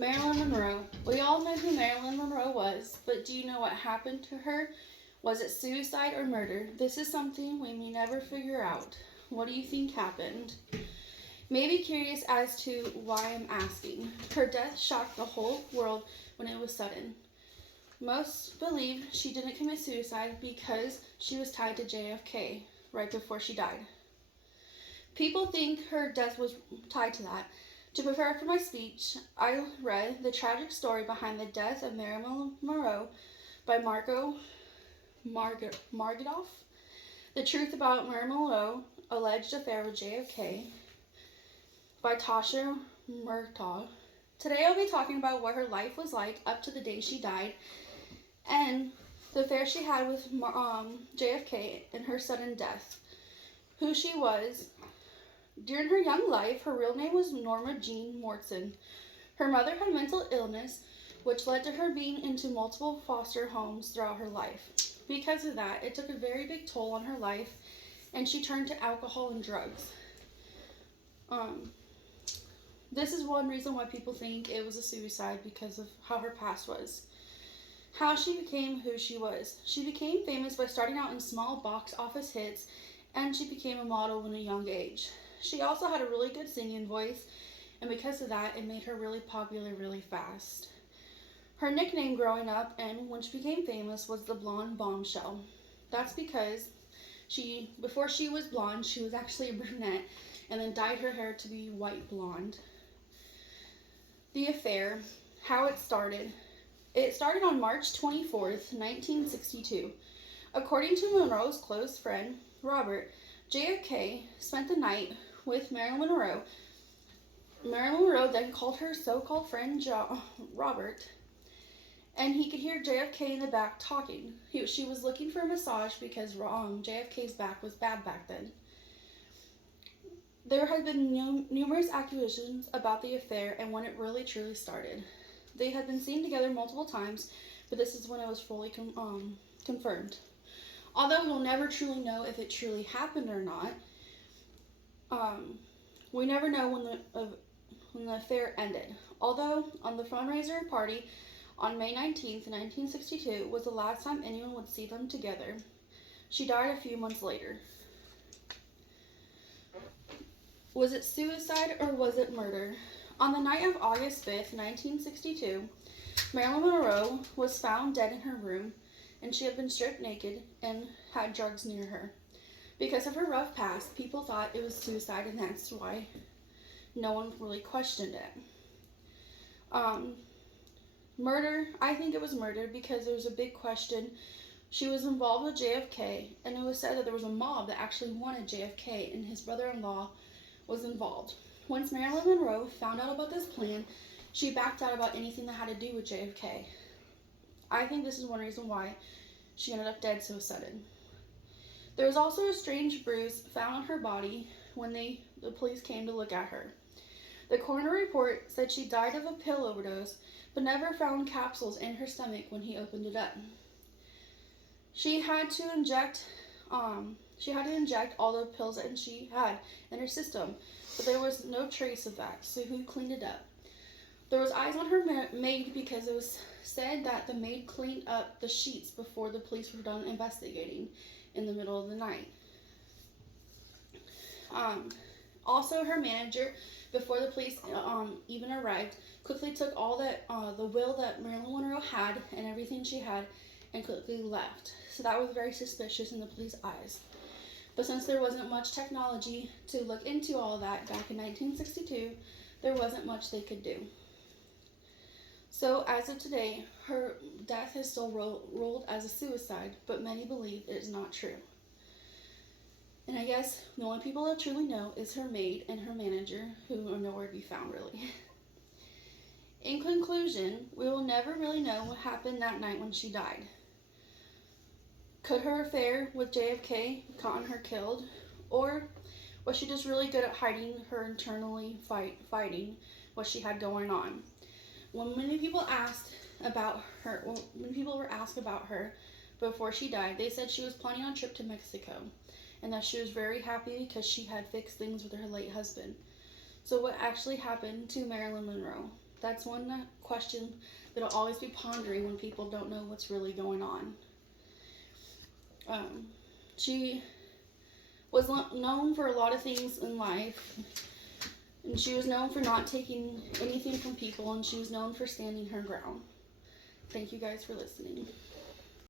Marilyn Monroe. We all know who Marilyn Monroe was, but do you know what happened to her? Was it suicide or murder? This is something we may never figure out. What do you think happened? Maybe curious as to why I'm asking. Her death shocked the whole world when it was sudden. Most believe she didn't commit suicide because she was tied to JFK right before she died. People think her death was tied to that. To prepare for my speech, I read The Tragic Story Behind the Death of Marilyn Monroe by Margadoff, The Truth About Marilyn Monroe, Alleged Affair with JFK by Tasha Murtaugh. Today I'll be talking about what her life was like up to the day she died and the affair she had with JFK and her sudden death, who she was. During her young life, her real name was Norma Jean Morton. Her mother had mental illness, which led to her being into multiple foster homes throughout her life. Because of that, it took a very big toll on her life, and she turned to alcohol and drugs. This is one reason why people think it was a suicide, because of how her past was. How she became who she was. She became famous by starting out in small box office hits, and she became a model at a young age. She also had a really good singing voice, and because of that, it made her really popular really fast. Her nickname growing up and when she became famous was the Blonde Bombshell. That's because before she was blonde, she was actually a brunette and then dyed her hair to be white blonde. The affair, how it started. It started on March 24th, 1962. According to Monroe's close friend, Robert, JFK spent the night with Marilyn Monroe. Marilyn Monroe then called her so-called friend Robert, and he could hear JFK in the back talking. She was looking for a massage because JFK's back was bad back then. There had been numerous accusations about the affair and when it really truly started. They had been seen together multiple times, but this is when it was fully confirmed. Although we'll never truly know if it truly happened or not, we never know when the affair ended. Although on the fundraiser party on May 19th, 1962 was the last time anyone would see them together. She died a few months later. Was it suicide or was it murder? On the night of August 5th, 1962, Marilyn Monroe was found dead in her room, and she had been stripped naked and had drugs near her. Because of her rough past, people thought it was suicide, and that's why no one really questioned it. Murder, I think it was murder because there was a big question. She was involved with JFK, and it was said that there was a mob that actually wanted JFK, and his brother-in-law was involved. Once Marilyn Monroe found out about this plan, she backed out about anything that had to do with JFK. I think this is one reason why she ended up dead so sudden. There was also a strange bruise found on her body when the police came to look at her. The coroner report said she died of a pill overdose, but never found capsules in her stomach when he opened it up. She had to inject all the pills that she had in her system, but there was no trace of that, so who cleaned it up? There was eyes on her maid because it was said that the maid cleaned up the sheets before the police were done investigating in the middle of the night. Also, her manager, before the police even arrived, quickly took all that the will that Marilyn Monroe had and everything she had and quickly left. So that was very suspicious in the police eyes. But since there wasn't much technology to look into all that back in 1962, there wasn't much they could do. So as of today, her death is still ruled as a suicide, but many believe it is not true. And I guess the only people that truly know is her maid and her manager, who are nowhere to be found really. In conclusion, we will never really know what happened that night when she died. Could her affair with JFK gotten her killed? Or was she just really good at hiding her internally fighting what she had going on? When many people were asked about her before she died, they said she was planning on a trip to Mexico and that she was very happy because she had fixed things with her late husband. So what actually happened to Marilyn Monroe? That's one question that I'll always be pondering when people don't know what's really going on. She was known for a lot of things in life, and she was known for not taking anything from people, and she was known for standing her ground. Thank you guys for listening.